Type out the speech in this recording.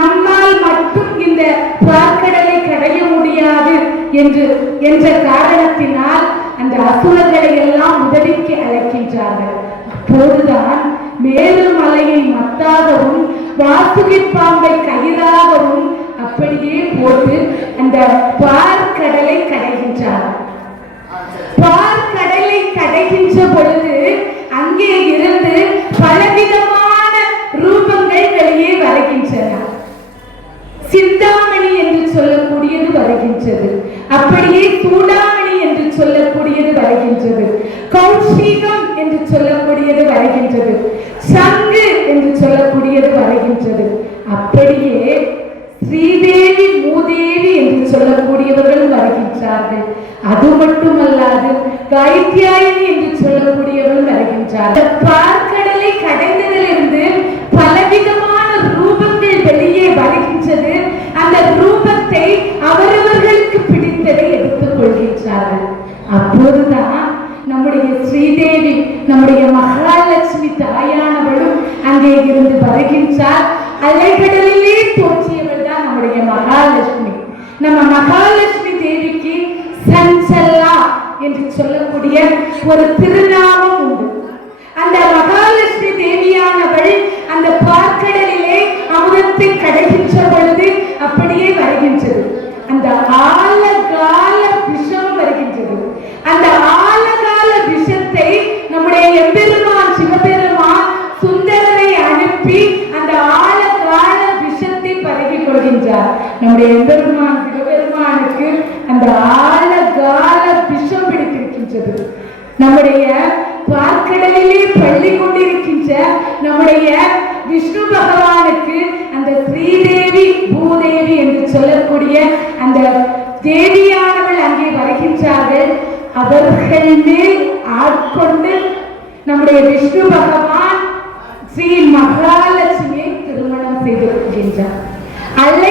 நம்மால் மட்டும் இந்த பாற்கடலை கடைய முடியாது என்று என்ற காரணத்தினால் அந்த அசுரர்களை எல்லாம் உதவிக்கு அழைக்கின்றார்கள். அப்போதுதான் மேலும் மலையை மத்தாகவும் வாசுகி பாம்பை கயிறாகவும் அப்படியே போட்டு அந்த பாற்கடலை கடைகின்றார் பாற்கடலை கடைகின்ற பொழுது அங்கே இருந்து வருகின்றது. அப்படியே சூடாமணி என்று சொல்லக்கூடியது வருகின்றது. கௌஷிகம் என்று சொல்லக்கூடியது வருகின்றது. சங்கு என்று சொல்லக்கூடியது வருகின்றது. அப்படியே ஸ்ரீதேவி மூதேவி என்று சொல்லக்கூடியவர்கள் வருகின்றார்கள். அது மட்டுமல்லாது கைத்தியாயினி என்று சொல்லக்கூடியவர்கள் வருகின்றார்கள். நம்முடைய ஸ்ரீதேவி நம்முடைய மகாலட்சுமி தாயானவளும் அங்கே இருந்து வருகின்றார். அலைகடலிலே தோற்றியவள் தான் நம்முடைய மகாலட்சுமி. நம்ம மகாலட்சுமி தேவிக்கு சஞ்சல்லா என்று சொல்லக்கூடிய ஒரு திருநாமம் உண்டு. நம்முடைய எம்பெருமான் சிவபெருமான் சுந்தரரை அனுப்பி அந்த ஆழகால விஷத்தை பரவி கொள்கின்றார். நம்முடைய எம்பெருமான் சிவபெருமானுக்கு அந்த ஆழகால விஷம் பிடித்திருக்கின்றது. நம்முடைய பார்க்கடலிலே பள்ளி கொண்டிருக்கின்ற நம்முடைய விஷ்ணு பகவானுக்கு அந்த ஸ்ரீதேவி பூதேவி என்று சொல்லக்கூடிய அந்த தேவியானவள் அங்கே வருகின்றார்கள். அவர்கள் மேல் ஆட்கொண்டு நம்முடைய விஷ்ணு பகவான் ஸ்ரீ மகாலட்சுமியை திருமணம் செய்து கொள்கின்றார் அல்ல